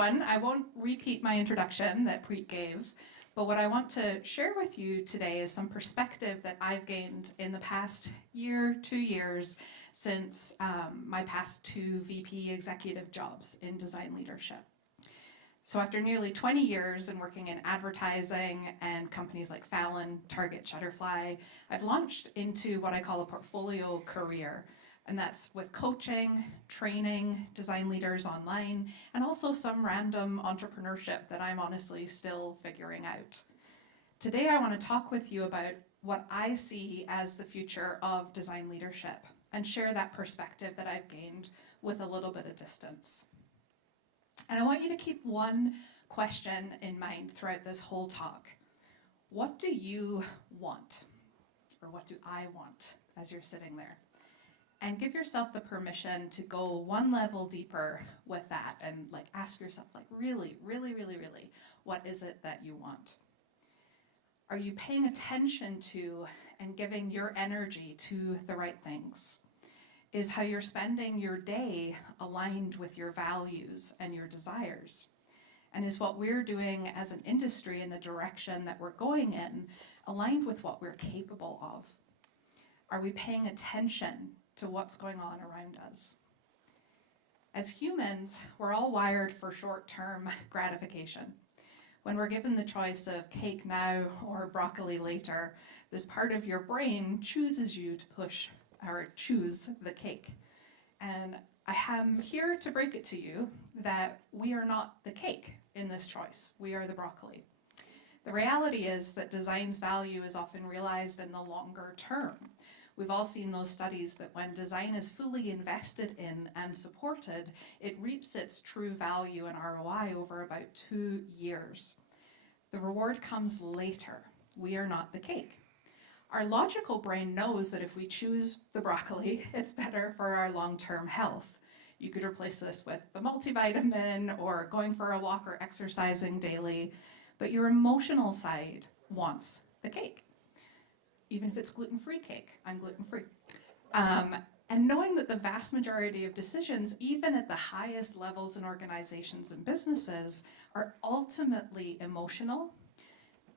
everyone. I won't repeat my introduction that Preet gave, but what I want to share with you today is some perspective that I've gained in the past year, 2 years, since my past 2 VP executive jobs in design leadership. So after nearly 20 years in working in advertising and companies like Fallon, Target, Shutterfly, I've launched into what I call a portfolio career. And that's with coaching, training design leaders online, and also some random entrepreneurship that I'm honestly still figuring out. Today I want to talk with you about what I see as the future of design leadership and share that perspective that I've gained with a little bit of distance. And I want you to keep one question in mind throughout this whole talk. What do you want? Or what do I want as you're sitting there? And give yourself the permission to go one level deeper with that and ask yourself really, what is it that you want? Are you paying attention to and giving your energy to the right things? Is how you're spending your day aligned with your values and your desires? And is what we're doing as an industry in the direction that we're going in aligned with what we're capable of? Are we paying attention to what's going on around us? As humans, we're all wired for short-term gratification. When we're given the choice of cake now or broccoli later, this part of your brain chooses you to push or choose the cake. And I am here to break it to you that we are not the cake in this choice. We are the broccoli. The reality is that design's value is often realized in the longer term. We've all seen those studies that when design is fully invested in and supported, it reaps its true value and ROI over about 2 years. The reward comes later. We are not the cake. Our logical brain knows that if we choose the broccoli, it's better for our long-term health. You could replace this with the multivitamin or going for a walk or exercising daily, but your emotional side wants the cake. Even if it's gluten-free cake, I'm gluten-free. And knowing that the vast majority of decisions, even at the highest levels in organizations and businesses, are ultimately emotional,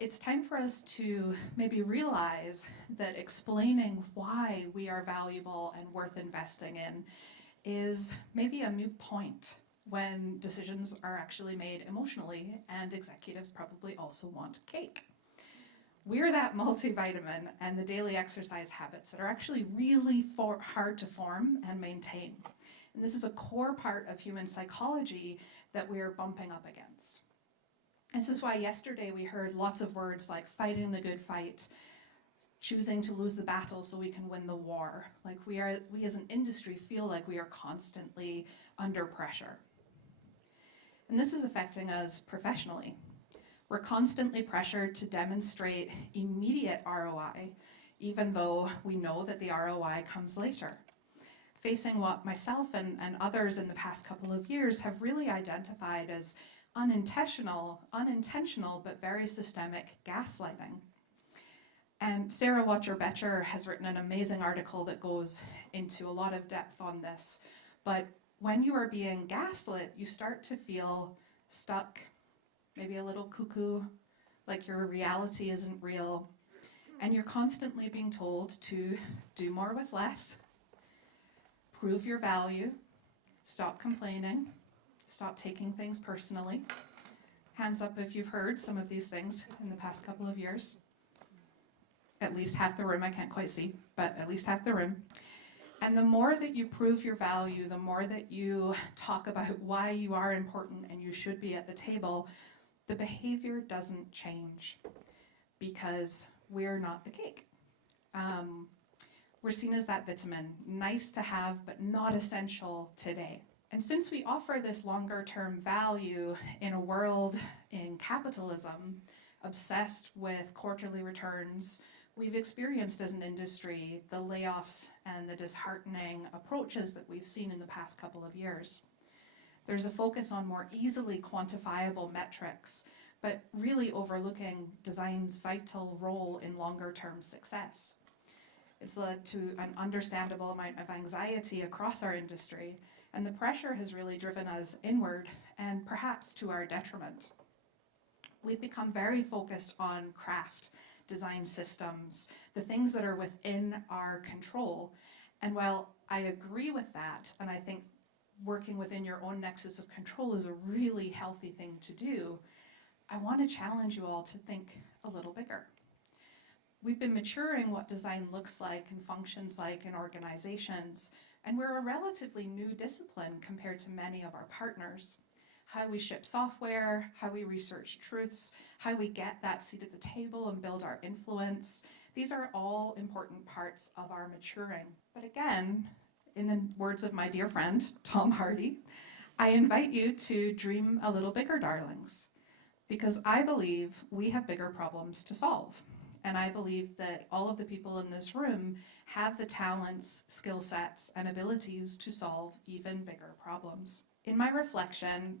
it's time for us to maybe realize that explaining why we are valuable and worth investing in is maybe a moot point when decisions are actually made emotionally and executives probably also want cake. We're that multivitamin and the daily exercise habits that are actually really hard to form and maintain. And this is a core part of human psychology that we're bumping up against. This is why yesterday we heard lots of words like fighting the good fight, choosing to lose the battle so we can win the war. We as an industry feel like we are constantly under pressure. And this is affecting us professionally. We're constantly pressured to demonstrate immediate ROI, even though we know that the ROI comes later. Facing what myself and others in the past couple of years have really identified as unintentional, but very systemic gaslighting. And Sarah Watcher-Betcher has written an amazing article that goes into a lot of depth on this. But when you are being gaslit, you start to feel stuck, maybe a little cuckoo, like your reality isn't real, and you're constantly being told to do more with less, prove your value, stop complaining, stop taking things personally. Hands up if you've heard some of these things in the past couple of years. At least half the room, I can't quite see, but at least half the room. And the more that you prove your value, the more that you talk about why you are important and you should be at the table, the behavior doesn't change because we're not the cake. We're seen as that vitamin, nice to have, but not essential today. And since we offer this longer term value in a world in capitalism, obsessed with quarterly returns, we've experienced as an industry the layoffs and the disheartening approaches that we've seen in the past couple of years. There's a focus on more easily quantifiable metrics, but really overlooking design's vital role in longer term success. It's led to an understandable amount of anxiety across our industry, and the pressure has really driven us inward and perhaps to our detriment. We've become very focused on craft, design systems, the things that are within our control. And while I agree with that, and I think working within your own nexus of control is a really healthy thing to do, I want to challenge you all to think a little bigger. We've been maturing what design looks like and functions like in organizations, and we're a relatively new discipline compared to many of our partners. How we ship software, how we research truths, how we get that seat at the table and build our influence, these are all important parts of our maturing. But again, in the words of my dear friend, Tom Hardy, I invite you to dream a little bigger, darlings, because I believe we have bigger problems to solve. And I believe that all of the people in this room have the talents, skill sets, and abilities to solve even bigger problems. In my reflection,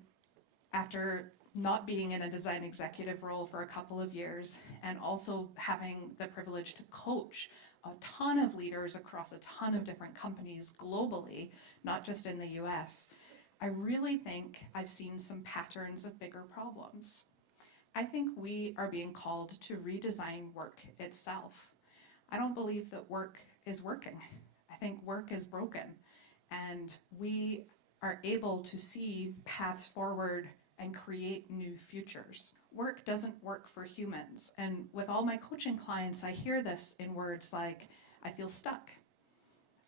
after not being in a design executive role for a couple of years, and also having the privilege to coach a ton of leaders across a ton of different companies globally, not just in the US, I really think I've seen some patterns of bigger problems. I think we are being called to redesign work itself. I don't believe that work is working. I think work is broken, and we are able to see paths forward and create new futures. Work doesn't work for humans, and with all my coaching clients, I hear this in words like, I feel stuck.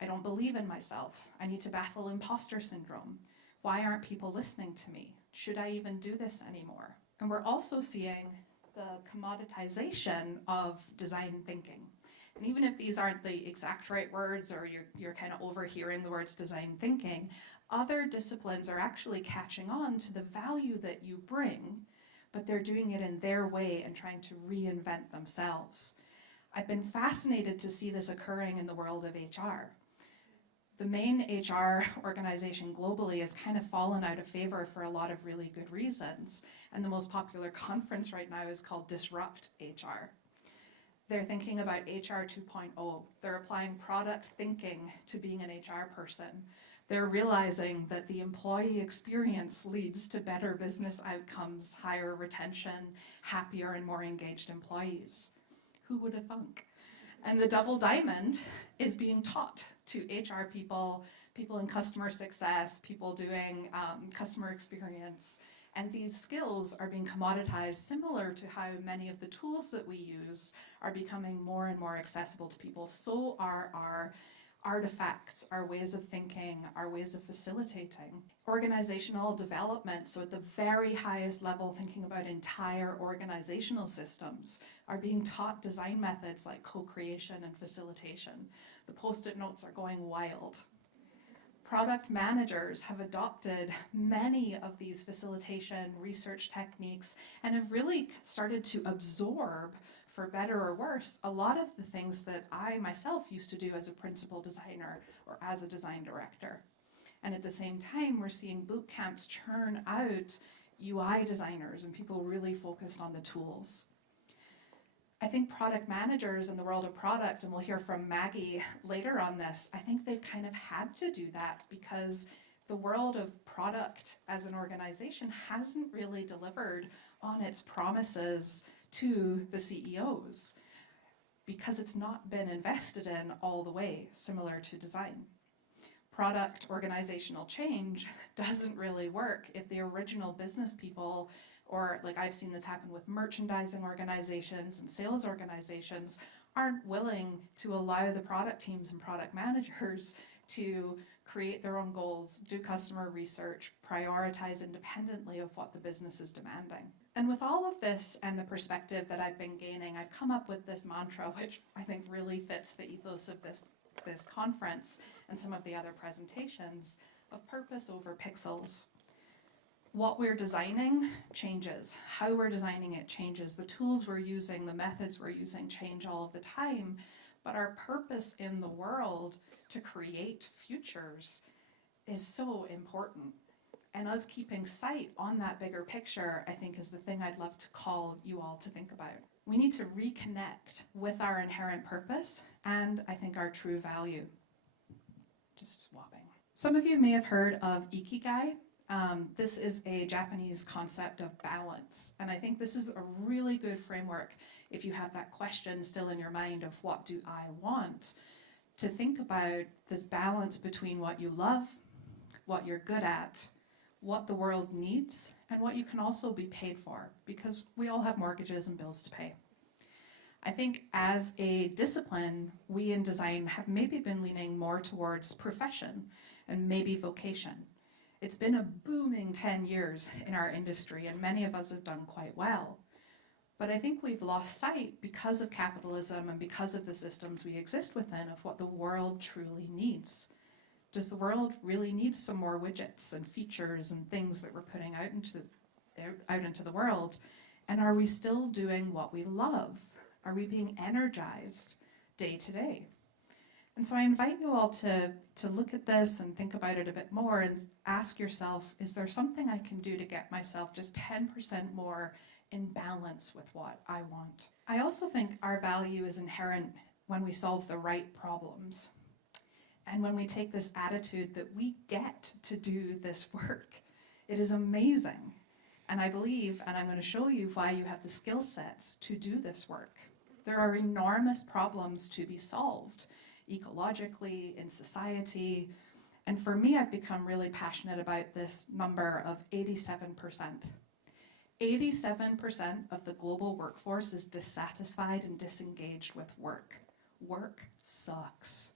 I don't believe in myself. I need to battle imposter syndrome. Why aren't people listening to me? Should I even do this anymore? And we're also seeing the commoditization of design thinking. And even if these aren't the exact right words, or you're kind of overhearing the words design thinking, other disciplines are actually catching on to the value that you bring, but they're doing it in their way and trying to reinvent themselves. I've been fascinated to see this occurring in the world of HR. The main HR organization globally has kind of fallen out of favor for a lot of really good reasons. And the most popular conference right now is called Disrupt HR. They're thinking about HR 2.0. They're applying product thinking to being an HR person. They're realizing that the employee experience leads to better business outcomes, higher retention, happier and more engaged employees. Who would have thunk? And the double diamond is being taught to HR people, people in customer success, people doing customer experience. And these skills are being commoditized, similar to how many of the tools that we use are becoming more and more accessible to people. So are our artifacts, our ways of thinking, our ways of facilitating. Organizational development, so at the very highest level, thinking about entire organizational systems, are being taught design methods like co-creation and facilitation. The post-it notes are going wild. Product managers have adopted many of these facilitation research techniques and have really started to absorb, for better or worse, a lot of the things that I myself used to do as a principal designer or as a design director. And at the same time, we're seeing boot camps churn out UI designers and people really focused on the tools. I think product managers in the world of product, and we'll hear from Maggie later on this, I think they've kind of had to do that because the world of product as an organization hasn't really delivered on its promises to the CEOs because it's not been invested in all the way, similar to design. Product organizational change doesn't really work if the original business people, or like I've seen this happen with merchandising organizations and sales organizations, aren't willing to allow the product teams and product managers to create their own goals, do customer research, prioritize independently of what the business is demanding. And with all of this and the perspective that I've been gaining, I've come up with this mantra, which I think really fits the ethos of this conference and some of the other presentations, of purpose over pixels. What we're designing changes. How we're designing it changes. The tools we're using, the methods we're using change all of the time. But our purpose in the world to create futures is so important. And us keeping sight on that bigger picture, I think, is the thing I'd love to call you all to think about. We need to reconnect with our inherent purpose and, I think, our true value. Just swapping. Some of you may have heard of Ikigai. This is a Japanese concept of balance, and I think this is a really good framework if you have that question still in your mind of what do I want, to think about this balance between what you love, what you're good at, what the world needs, and what you can also be paid for, because we all have mortgages and bills to pay. I think as a discipline, we in design have maybe been leaning more towards profession and maybe vocation. It's been a booming 10 years in our industry, and many of us have done quite well. But I think we've lost sight, because of capitalism and because of the systems we exist within, of what the world truly needs. Does the world really need some more widgets and features and things that we're putting out into the world? And are we still doing what we love? Are we being energized day to day? And so I invite you all to look at this and think about it a bit more and ask yourself, is there something I can do to get myself just 10% more in balance with what I want? I also think our value is inherent when we solve the right problems. And when we take this attitude that we get to do this work. It is amazing. And I believe, and I'm going to show you why you have the skill sets to do this work. There are enormous problems to be solved, ecologically, in society. And for me, I've become really passionate about this number of 87%. 87% of the global workforce is dissatisfied and disengaged with work. Work sucks.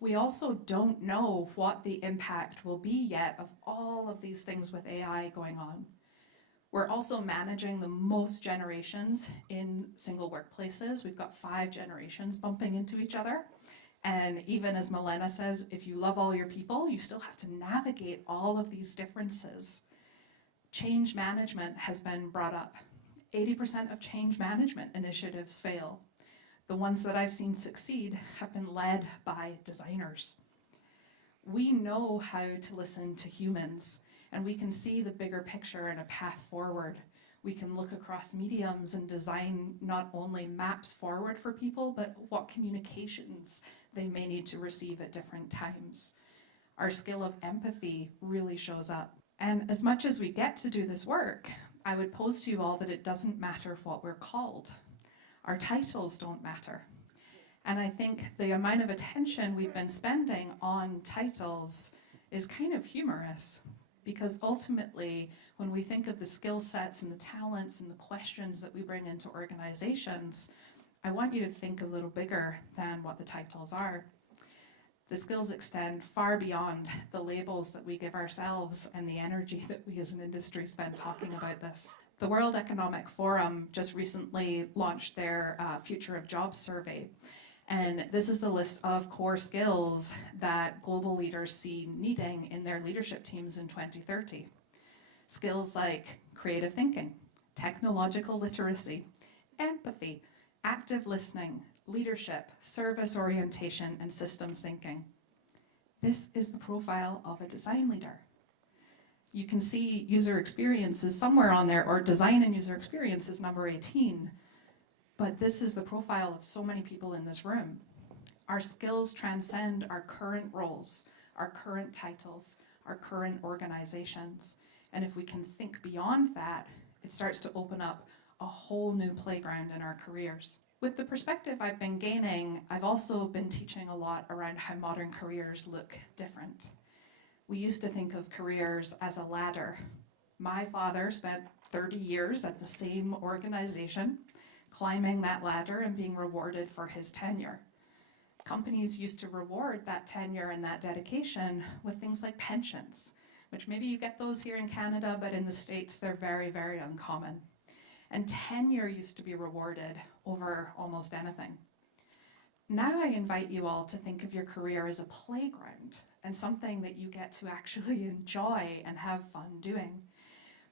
We also don't know what the impact will be yet of all of these things with AI going on. We're also managing the most generations in single workplaces. We've got 5 generations bumping into each other. And even as Milena says, if you love all your people, you still have to navigate all of these differences. Change management has been brought up. 80% of change management initiatives fail. The ones that I've seen succeed have been led by designers. We know how to listen to humans, and we can see the bigger picture and a path forward. We can look across mediums and design not only maps forward for people, but what communications they may need to receive at different times. Our skill of empathy really shows up. And as much as we get to do this work, I would pose to you all that it doesn't matter what we're called. Our titles don't matter. And I think the amount of attention we've been spending on titles is kind of humorous, because ultimately, when we think of the skill sets and the talents and the questions that we bring into organizations, I want you to think a little bigger than what the titles are. The skills extend far beyond the labels that we give ourselves and the energy that we as an industry spend talking about this. The World Economic Forum just recently launched their Future of Jobs survey. And this is the list of core skills that global leaders see needing in their leadership teams in 2030. Skills like creative thinking, technological literacy, empathy, active listening, leadership, service orientation, and systems thinking. This is the profile of a design leader. You can see user experience is somewhere on there, or design and user experience is number 18. But this is the profile of so many people in this room. Our skills transcend our current roles, our current titles, our current organizations. And if we can think beyond that, it starts to open up a whole new playground in our careers. With the perspective I've been gaining, I've also been teaching a lot around how modern careers look different. We used to think of careers as a ladder. My father spent 30 years at the same organization, climbing that ladder and being rewarded for his tenure. Companies used to reward that tenure and that dedication with things like pensions, which maybe you get those here in Canada, but in the States they're very, very uncommon. And tenure used to be rewarded over almost anything. Now I invite you all to think of your career as a playground and something that you get to actually enjoy and have fun doing.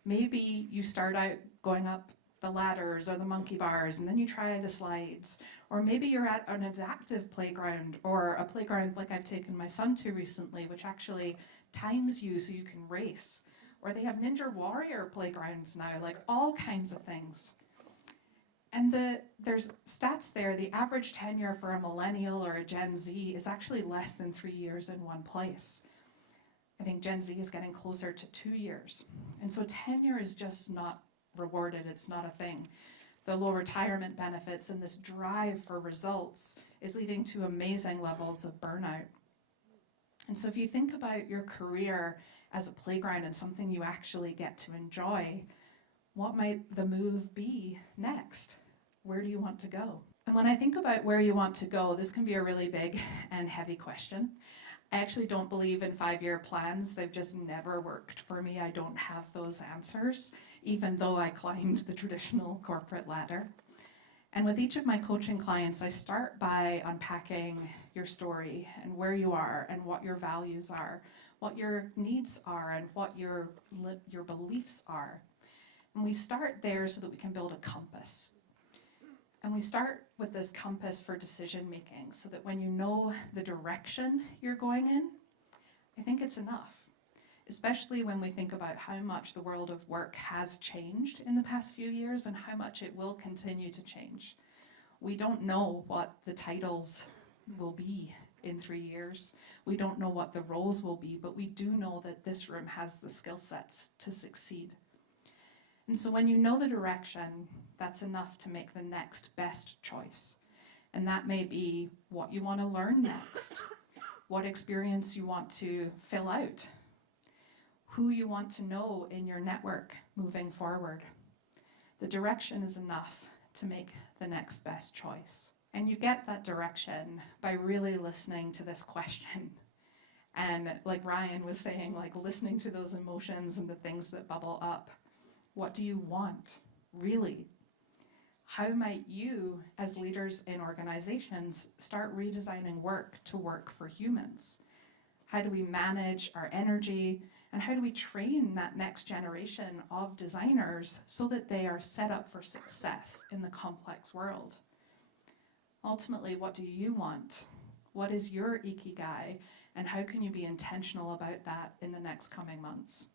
Maybe you start out going up the ladders or the monkey bars, and then you try the slides. Or maybe you're at an adaptive playground, or a playground like I've taken my son to recently, which actually times you so you can race. Or they have Ninja Warrior playgrounds now, like all kinds of things. And there's stats there, the average tenure for a millennial or a Gen Z is actually less than 3 years in one place. I think Gen Z is getting closer to 2 years. And so tenure is just not rewarded, it's not a thing. The low retirement benefits and this drive for results is leading to amazing levels of burnout. And so if you think about your career as a playground and something you actually get to enjoy, what might the move be next? Where do you want to go? And when I think about where you want to go, this can be a really big and heavy question. I actually don't believe in 5-year plans. They've just never worked for me. I don't have those answers, even though I climbed the traditional corporate ladder. And with each of my coaching clients, I start by unpacking your story and where you are and what your values are, what your needs are, and what your beliefs are. And we start there so that we can build a compass. And we start with this compass for decision making so that when you know the direction you're going in, I think it's enough. Especially when we think about how much the world of work has changed in the past few years and how much it will continue to change. We don't know what the titles will be in 3 years. We don't know what the roles will be, but we do know that this room has the skill sets to succeed. And so when you know the direction, that's enough to make the next best choice. And that may be what you want to learn next, what experience you want to fill out, who you want to know in your network moving forward. The direction is enough to make the next best choice. And you get that direction by really listening to this question. And like Ryan was saying, like listening to those emotions and the things that bubble up. What do you want, really? How might you, as leaders in organizations, start redesigning work to work for humans? How do we manage our energy? And how do we train that next generation of designers so that they are set up for success in the complex world? Ultimately, what do you want? What is your ikigai? And how can you be intentional about that in the next coming months?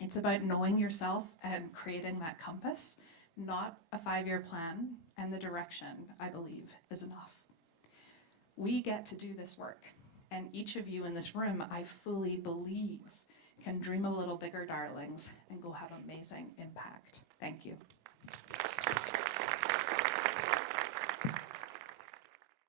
It's about knowing yourself and creating that compass, not a 5-year plan, and the direction, I believe, is enough. We get to do this work, and each of you in this room, I fully believe, can dream a little bigger, darlings, and go have amazing impact. Thank you.